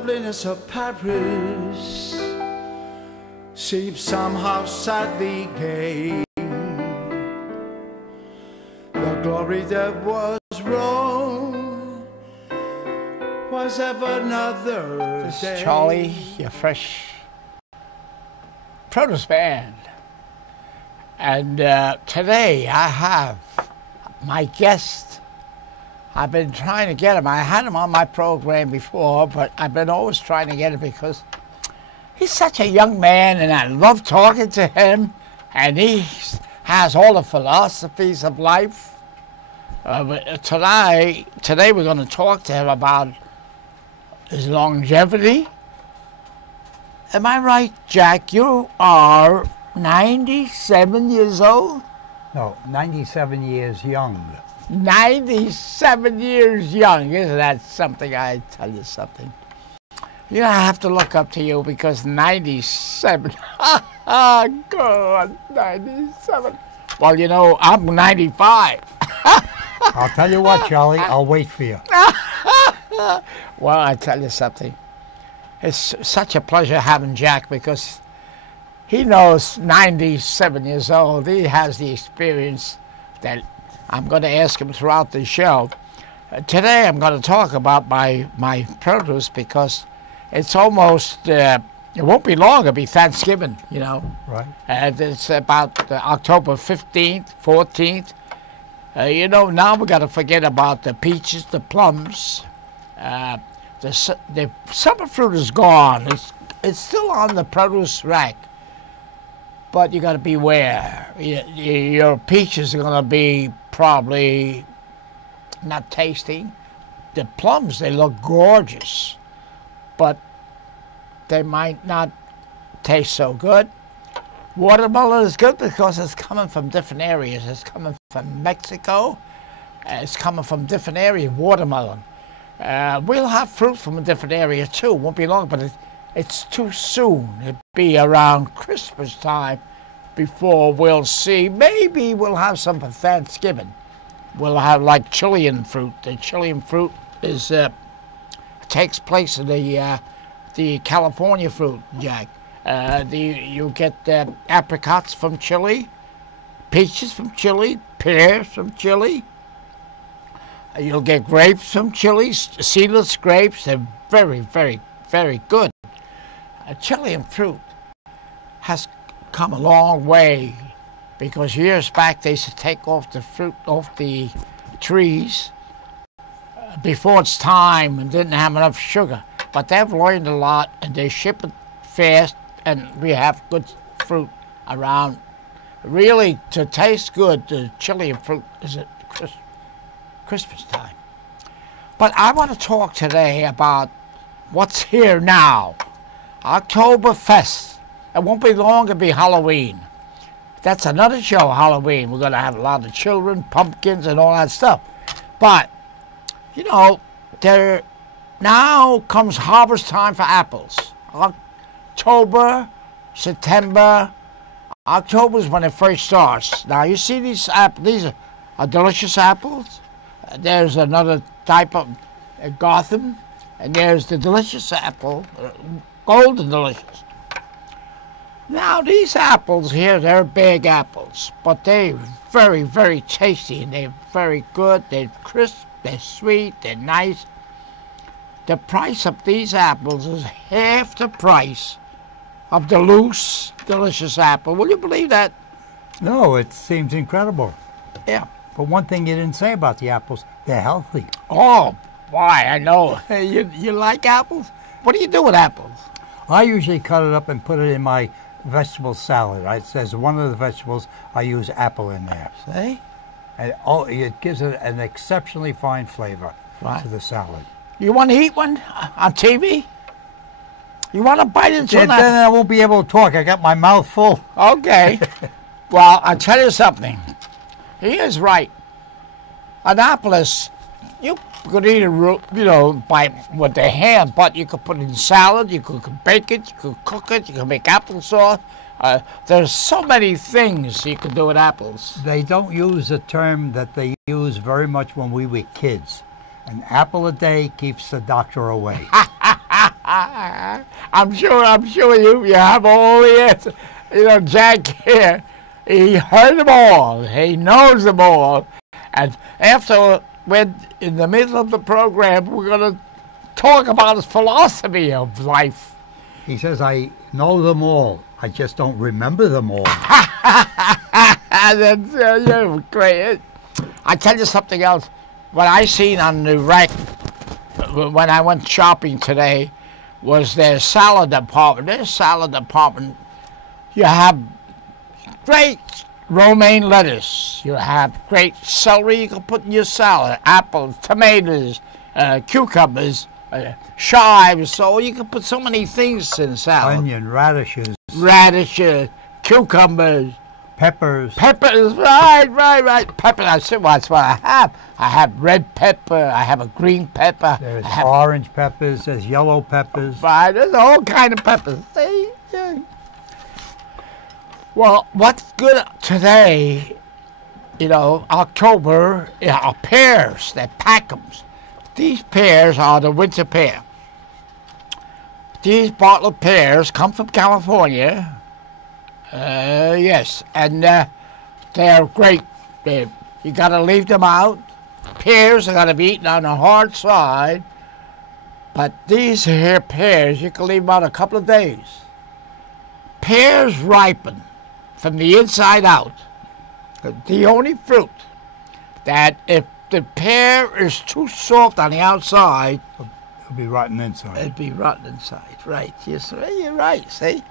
loveliness of Paris seems somehow sadly gay. The glory that was Rome was ever another This day. is Charlie, your fresh produce band. And today I have my guest. I've been trying to get him. I had him on my program before, but I've been always trying to get him because he's such a young man and I love talking to him. And he has all the philosophies of life. But today we're going to talk to him about his longevity. Am I right, Jack? You are 97 years old? No, 97 years young. 97 years young. Isn't that something? I tell you something. You know, I have to look up to you because 97. God, 97. Well, you know, I'm 95. I'll tell you what, Charlie, I'll wait for you. Well, I tell you something. It's such a pleasure having Jack because he knows 97 years old. He has the experience that I'm going to ask him throughout the show. Today I'm going to talk about my produce because it's almost, it won't be long, it'll be Thanksgiving, you know. Right. And it's about October 15th, 14th. You know, now we got to forget about the peaches, the plums. The summer fruit is gone. It's still on the produce rack. But you got to beware. Your peaches are going to be probably not tasty. The plums, they look gorgeous, but they might not taste so good. Watermelon is good because it's coming from different areas. It's coming from Mexico. It's coming from different areas, watermelon. We'll have fruit from a different area too. Won't be long, but it's too soon. It'll be around Christmas time before we'll see. Maybe we'll have some for Thanksgiving. We'll have like Chilean fruit. The Chilean fruit is takes place in the California fruit, Jack. You get apricots from Chile, peaches from Chile, pears from Chile. You'll get grapes from Chile, seedless grapes. They're very, very, very good. Chilean fruit has come a long way because years back they used to take off the fruit off the trees before its time and didn't have enough sugar. But they've learned a lot and they ship it fast and we have good fruit around. Really, to taste good, the Chilean fruit is at Christmas time. But I want to talk today about what's here now. Oktoberfest. It won't be long, it'll be Halloween. That's another show, Halloween. We're going to have a lot of children, pumpkins, and all that stuff. But, you know, there now comes harvest time for apples. October, September. October is when it first starts. Now, you see these apples. These are delicious apples. There's another type of Gotham. And there's the delicious apple, golden delicious. Now, these apples here, they're big apples, but they're very, very tasty, and they're very good. They're crisp, they're sweet, they're nice. The price of these apples is half the price of the loose, delicious apple. Will you believe that? No, it seems incredible. Yeah. But one thing you didn't say about the apples, they're healthy. Oh, why, I know. You like apples? What do you do with apples? I usually cut it up and put it in my vegetable salad. Right? It says one of the vegetables, I use apple in there. See? And it gives it an exceptionally fine flavor to the salad. You want to eat one on TV? You want to bite into Then I won't be able to talk. I got my mouth full. Okay. Well, I'll tell you something. He is right. An apple is, you could eat it, you know, by with the hand, but you could put it in salad, you could bake it, you could cook it, you could make applesauce. There's so many things you can do with apples. They don't use a term that they use very much when we were kids. An apple a day keeps the doctor away. I'm sure you have all the answers. You know, Jack here, he heard them all. He knows them all. And after, when in the middle of the program, we're going to talk about his philosophy of life. He says, I know them all. I just don't remember them all. That's you're great. I tell you something else. What I seen on the rack when I went shopping today was their salad department. Their salad department, you have great romaine lettuce. You have great celery you can put in your salad. Apples, tomatoes, cucumbers, chives. So you can put so many things in salad. Onion, radishes, cucumbers. peppers. Peppers, right. Pepper, that's what I have. I have red pepper. I have a green pepper. There's orange peppers. There's yellow peppers. Right, there's all kind of peppers. See? Yeah. Well, what's good today, you know, October, are pears. They're packums. These pears are the winter pear. These bottled pears come from California. Yes, and they're great. You got to leave them out. Pears are going to be eaten on the hard side, but these here pears, you can leave them out a couple of days. Pears ripen from the inside out. The only fruit that if the pear is too soft on the outside, It'll be rotten inside. it'd be rotten inside. Right, yes, you're right, see?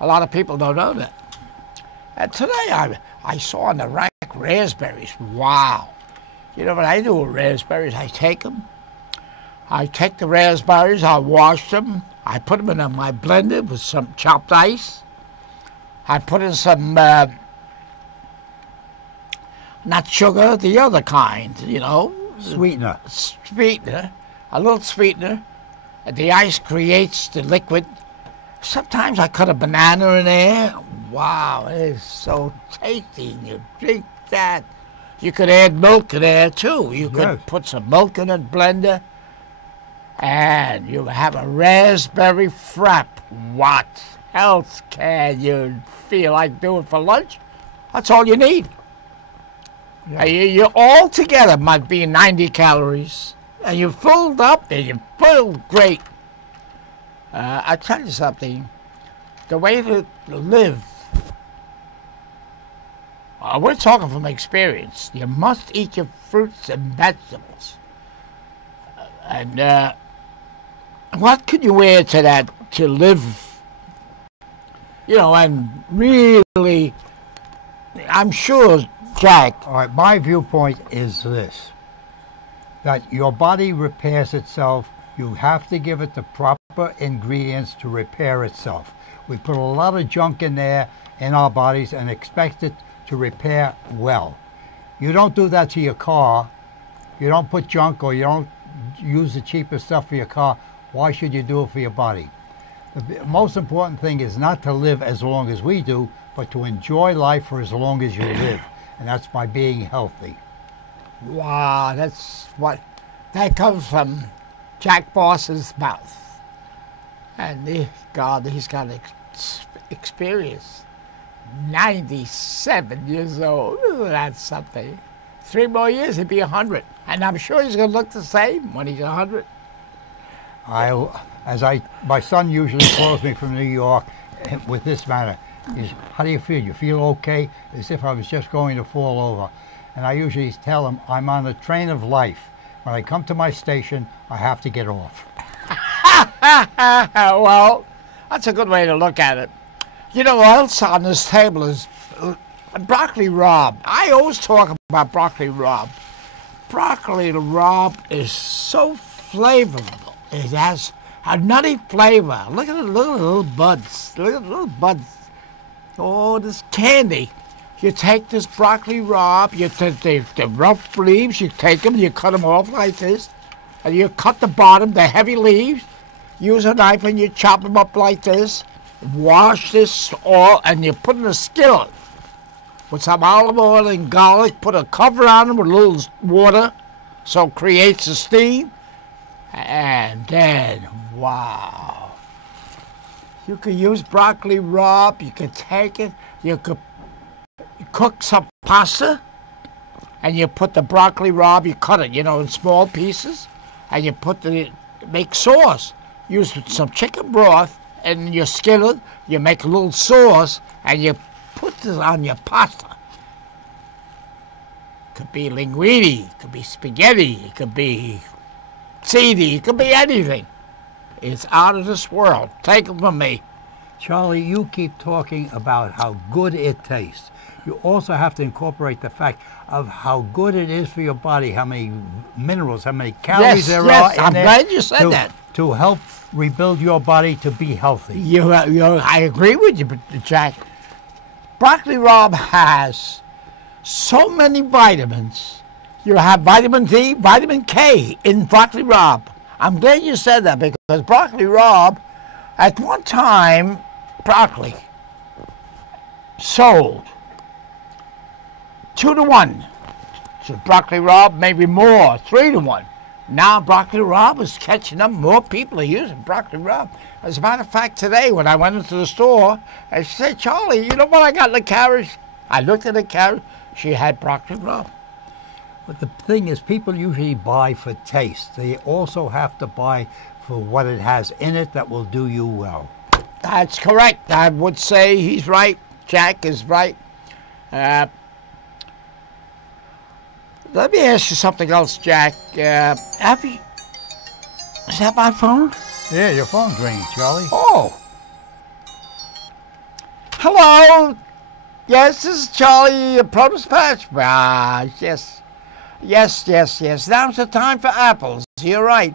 A lot of people don't know that. And today I saw on the rack raspberries. Wow. You know what I do with raspberries? I take them. I take the raspberries, I wash them. I put them in my blender with some chopped ice. I put in some, not sugar, the other kind, you know. Sweetener. Sweetener. A little sweetener. And the ice creates the liquid. Sometimes I cut a banana in there. Wow, it is so tasty. You drink that. You could add milk in there too. You could put some milk in a blender, and you have a raspberry frap. What else can you feel like doing for lunch? That's all you need. Yeah. You all together might be 90 calories, and you're filled up, and you're filled great. I'll tell you something. The way to live, we're talking from experience. You must eat your fruits and vegetables. And what could you add to that to live, you know, and really, I'm sure, Jack. All right, my viewpoint is this, that your body repairs itself. You have to give it the proper ingredients to repair itself. We put a lot of junk in there in our bodies and expect it to repair well. You don't do that to your car. You don't put junk, or you don't use the cheapest stuff for your car. Why should you do it for your body? The most important thing is not to live as long as we do, but to enjoy life for as long as you live. And that's by being healthy. Wow, that comes from Jack Boss's mouth. And he's got experience. 97 years old. That's something. 3 more years, he'd be 100. And I'm sure he's going to look the same when he's 100. My son usually calls me from New York with this matter. How do you feel? You feel okay? As if I was just going to fall over. And I usually tell him, I'm on the train of life. When I come to my station, I have to get off. Well, that's a good way to look at it. You know what else on this table is broccoli rabe. I always talk about broccoli rabe. Broccoli rabe is so flavorful. It has a nutty flavor. Look at the little buds. Look at the little buds. Oh, this candy. You take this broccoli rabe, you take the rough leaves, you take them, you cut them off like this, and you cut the bottom, the heavy leaves, use a knife and you chop them up like this, wash this all, and you put in a skillet with some olive oil and garlic, put a cover on them with a little water so it creates a steam, and then, Wow. You could use broccoli raw. You could take it. You could cook some pasta, and you put the broccoli raw. You cut it, in small pieces, and you make sauce. Use some chicken broth, and you skin it. You make a little sauce, and you put this on your pasta. Could be linguine, it could be spaghetti, it could be ziti, it could be anything. It's out of this world. Take it from me. Charlie, you keep talking about how good it tastes. You also have to incorporate the fact of how good it is for your body, how many minerals, how many calories there are in I'm there glad you said that. To help rebuild your body to be healthy. I agree with you, Jack. Broccoli raw has so many vitamins. You have vitamin D, vitamin K in broccoli raw. I'm glad you said that because broccoli raw, at one time, broccoli sold 2-to-1. So broccoli raw, maybe more, 3-to-1. Now broccoli raw is catching up. More people are using broccoli raw. As a matter of fact, today when I went into the store, I said, Charlie, you know what I got in the carriage? I looked at the carriage. She had broccoli raw. But the thing is, people usually buy for taste. They also have to buy for what it has in it that will do you well. That's correct. I would say he's right. Jack is right. Let me ask you something else, Jack. Is that my phone? Yeah, your phone's ringing, Charlie. Oh. Hello. Yes, this is Charlie, produce patch. Yes. Now's the time for apples. You're right.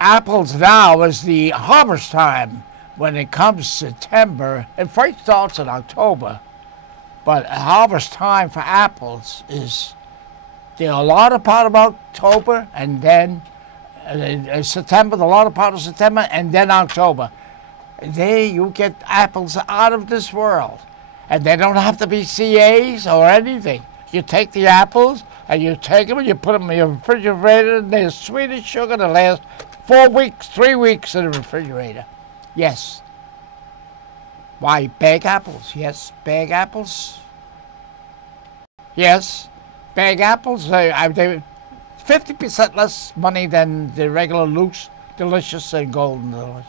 Apples now is the harvest time when it comes September. It first starts in October. But harvest time for apples is the latter part of October and then September, the latter part of September, and then October. There you get apples out of this world. And they don't have to be CAs or anything. You take the apples and you take them and you put them in your refrigerator and they're sweet as sugar to last 4 weeks, 3 weeks in the refrigerator. Yes. Why, bag apples? Yes, bag apples. Yes, bag apples. They 50% less money than the regular loose, delicious, and golden delicious.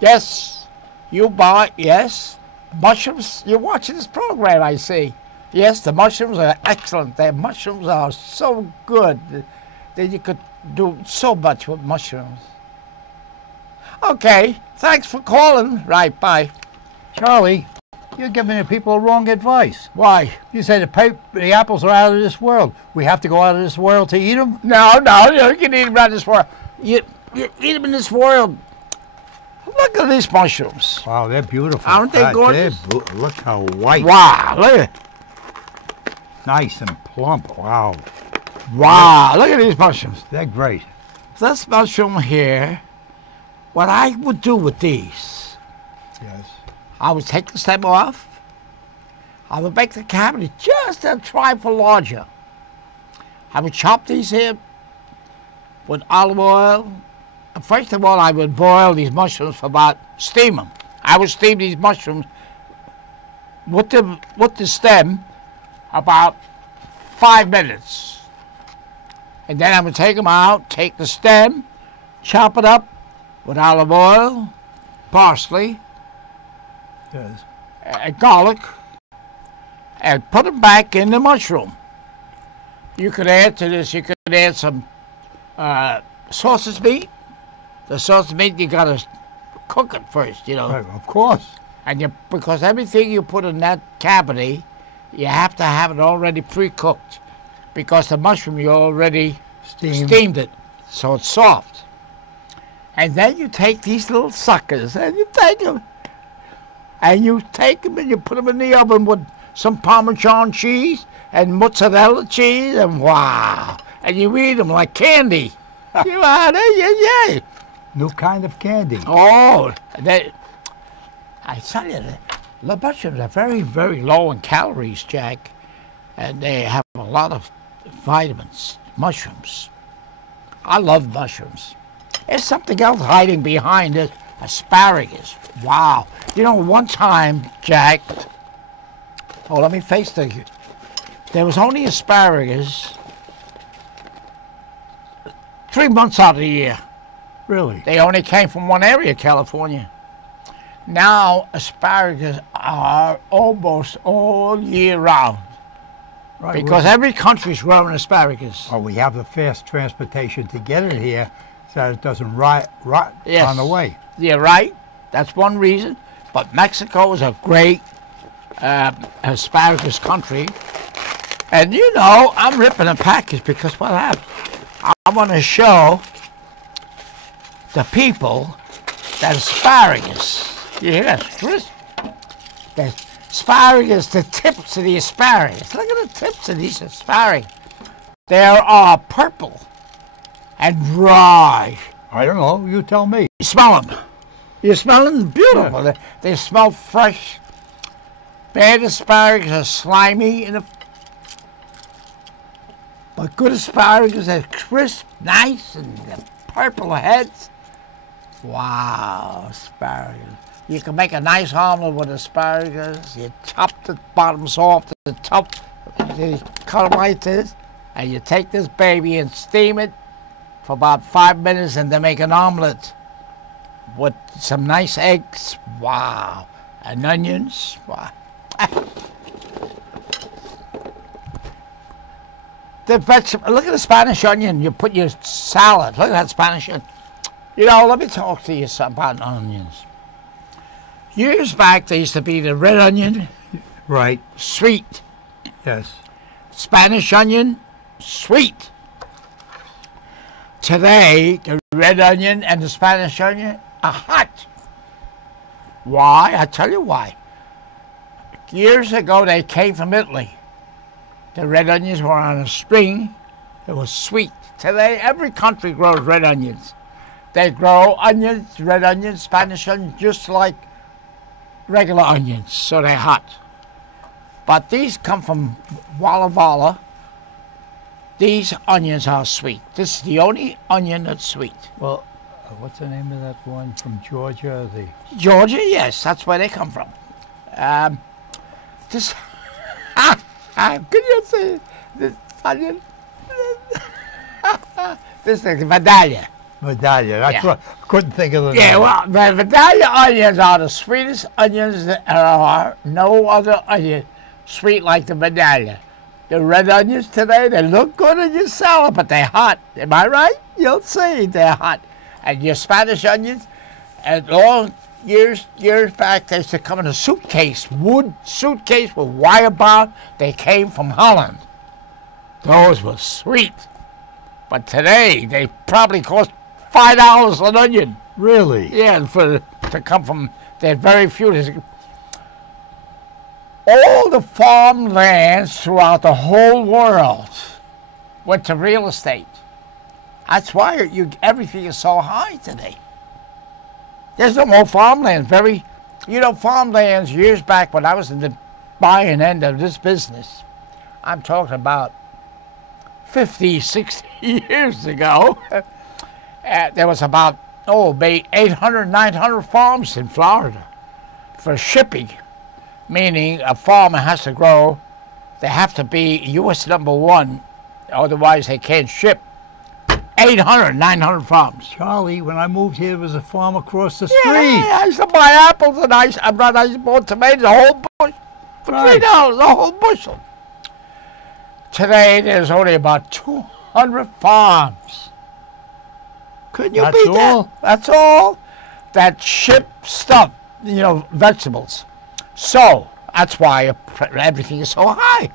Yes, you buy. Yes, mushrooms. You're watching this program, I see. Yes, the mushrooms are excellent. The mushrooms are so good that you could do so much with mushrooms. Okay, thanks for calling. Right, bye. Charlie, you're giving the people wrong advice. Why? You say the apples are out of this world. We have to go out of this world to eat them? No, you can eat them out of this world. You eat them in this world. Look at these mushrooms. Wow, they're beautiful. Aren't they gorgeous? Look how white. Wow, look at it. Nice and plump. Wow. Wow, look at these mushrooms. They're great. This mushroom here, what I would do with these, Yes. I would take the stem off. I would make the cavity just a trifle larger. I would chop these here with olive oil. First of all, I would boil these mushrooms for steam them. I would steam these mushrooms with the stem about 5 minutes. And then I would take them out, take the stem, chop it up with olive oil, parsley, Yes. Garlic, and put them back in the mushroom. You could add to this, some sausage meat. The sausage meat, you got to cook it first, Right, of course. And because everything you put in that cavity, you have to have it already pre-cooked. Because the mushroom, you already steamed it, so it's soft. And then you take these little suckers, and you take them, and you put them in the oven with some Parmesan cheese and mozzarella cheese, and wow! And you eat them like candy. Yeah. New kind of candy. Oh, I tell you, the mushrooms are very, very low in calories, Jack, and they have a lot of vitamins. Mushrooms. I love mushrooms. There's something else hiding behind it. Asparagus. Wow. You know, one time, Jack. Oh, let me face the. There was only asparagus 3 months out of the year. Really? They only came from one area, California. Now asparagus are almost all year round. Right. Because every country's growing asparagus. Oh, we have the fast transportation to get it here so it doesn't rot Yes. on the way. You're right. That's one reason. But Mexico is a great asparagus country. And you know, I'm ripping a package because what happened? I want to show the people that asparagus, you hear that, Chris? The asparagus, the tips of the asparagus. Look at the tips of these asparagus. They are purple and dry. I don't know. You tell me. You smell them. You smell them? Beautiful. Yeah. They smell fresh. Bad asparagus are slimy, but good asparagus are crisp, nice, and the purple heads. Wow, asparagus. You can make a nice omelet with asparagus. You chop the bottoms off the top, you cut them like this, and you take this baby and steam it for about 5 minutes and then make an omelet with some nice eggs. Wow. And onions. Wow. The vegetable, look at the Spanish onion you put in your salad. Look at that Spanish onion. You know, let me talk to you about onions. Years back, there used to be the red onion, Right. sweet. Yes. Spanish onion, sweet. Today, the red onion and the Spanish onion are hot. Why? I tell you why. Years ago, they came from Italy. The red onions were on a string. It was sweet. Today, every country grows red onions. They grow onions, red onions, Spanish onions, just like regular onions, so they're hot. But these come from Walla Walla. These onions are sweet. This is the only onion that's sweet. Well, what's the name of that one from Georgia? Georgia, yes, that's where they come from. This, can you see this onion? This is Vidalia. Medallia. That's Yeah. what I couldn't think of the Yeah, name. well, the Vidalia onions are the sweetest onions that are. No other onion sweet like the Vidalia. The red onions today, they look good in your salad, but they're hot. Am I right? You'll see they're hot. And your Spanish onions, and all years back, they used to come in a suitcase, wood suitcase with wire bound. They came from Holland. Those were sweet. But today, they probably cost $5 an onion. Really? Yeah, to come from, there are very few. All the farmlands throughout the whole world went to real estate. That's why everything is so high today. There's no more farmlands. Farmlands years back when I was in the buying end of this business, I'm talking about 50, 60 years ago, there was about, maybe 800, 900 farms in Florida for shipping, meaning a farmer has to grow, they have to be U.S. #1, otherwise they can't ship. 800, 900 farms. Charlie, when I moved here, there was a farm across the Yeah, street. I used to buy apples and I used to buy tomatoes, a whole bush, for Right. $3, a whole bushel. Today, there's only about 200 farms. Couldn't you That's beat all? that? That's all that ship stuff, vegetables. So, that's why everything is so high.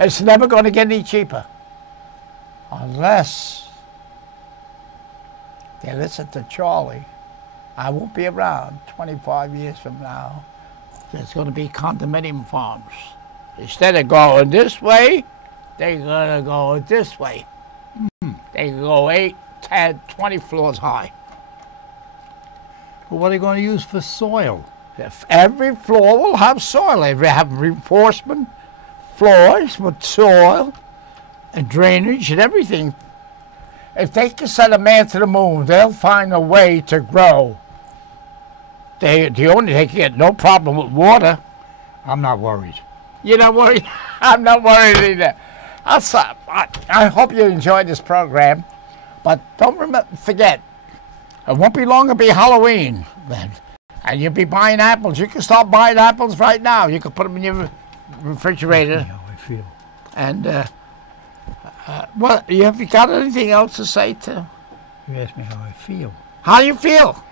It's never going to get any cheaper. Unless they listen to Charlie. I won't be around 25 years from now. There's going to be condominium farms. Instead of going this way, they're going to go this way. They can go 8, 10, 20 floors high. But what are they going to use for soil? If every floor will have soil. They have reinforcement floors with soil and drainage and everything. if they can send a man to the moon, they'll find a way to grow. They can get no problem with water. I'm not worried. You're not worried? I'm not worried either. I hope you enjoyed this program, but don't forget, it won't be long, it'll be Halloween then. And you'll be buying apples. You can start buying apples right now. You can put them in your refrigerator. How I feel. And, well, have you got anything else to say to? You asked me how I feel. How do you feel?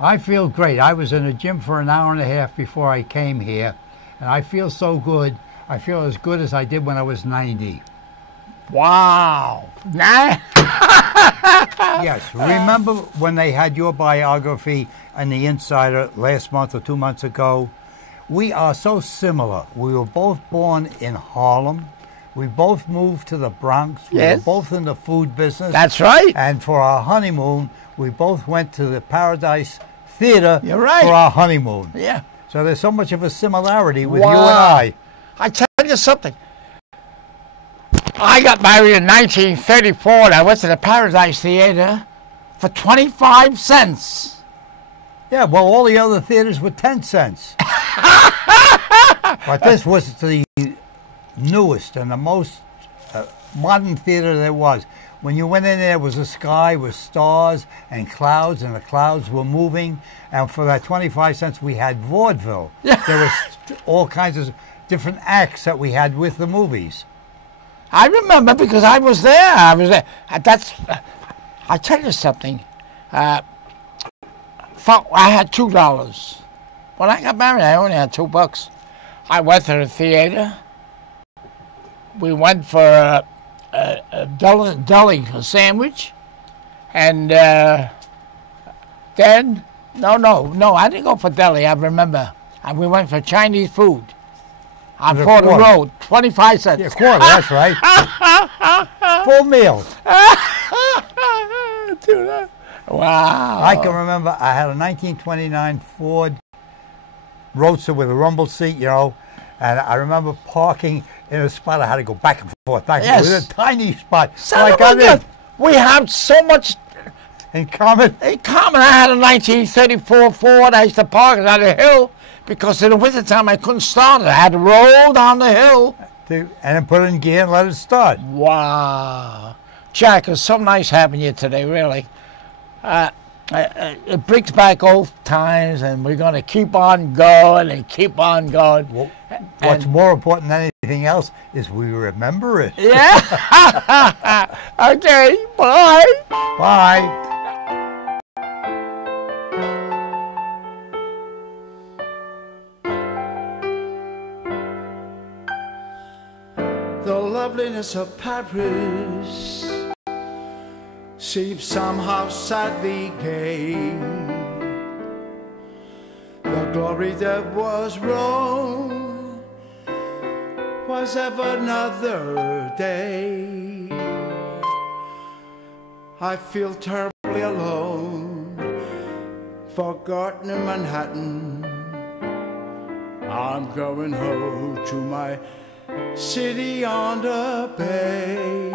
I feel great. I was in the gym for an hour and a half before I came here, and I feel so good. I feel as good as I did when I was 90. Wow. Yes. Remember when they had your biography on the Insider last month or 2 months ago? We are so similar. We were both born in Harlem. We both moved to the Bronx. We Yes. were both in the food business. That's right. And for our honeymoon, we both went to the Paradise Theater You're right. for our honeymoon. Yeah. So there's so much of a similarity with Wow. you and I. I tell you something. I got married in 1934 and I went to the Paradise Theater for 25 cents. Yeah, well, all the other theaters were 10 cents. But this was the newest and the most modern theater there was. When you went in there was a sky with stars and the clouds were moving. And for that 25 cents, we had vaudeville. There was all kinds of different acts that we had with the movies. I remember because I was there. I tell you something. I had $2. When I got married, I only had $2. I went to the theater. We went for a deli sandwich, and then no, I didn't go for deli. I remember, we went for Chinese food on Fordham Road, 25 cents. Yeah, quarter. That's right. Full meal. Wow! I can remember I had a 1929 Ford Roadster with a rumble seat, and I remember parking in a spot. I had to go back and forth, back and forth. It was a tiny spot. We have so much in common. I had a 1934 Ford. I used to park it on the hill because in the wintertime I couldn't start it. I had to roll down the hill. And then put it in gear and let it start. Wow. Jack, it's so nice having you today, really. It brings back old times, and we're going to keep on going and keep on going. Well, what's more important than anything else is we remember it. Yeah. Okay, bye. Bye. The loveliness of Paris seems somehow sadly gay. The glory that was Rome was ever another day. I feel terribly alone, forgotten in Manhattan. I'm going home to my city on the bay.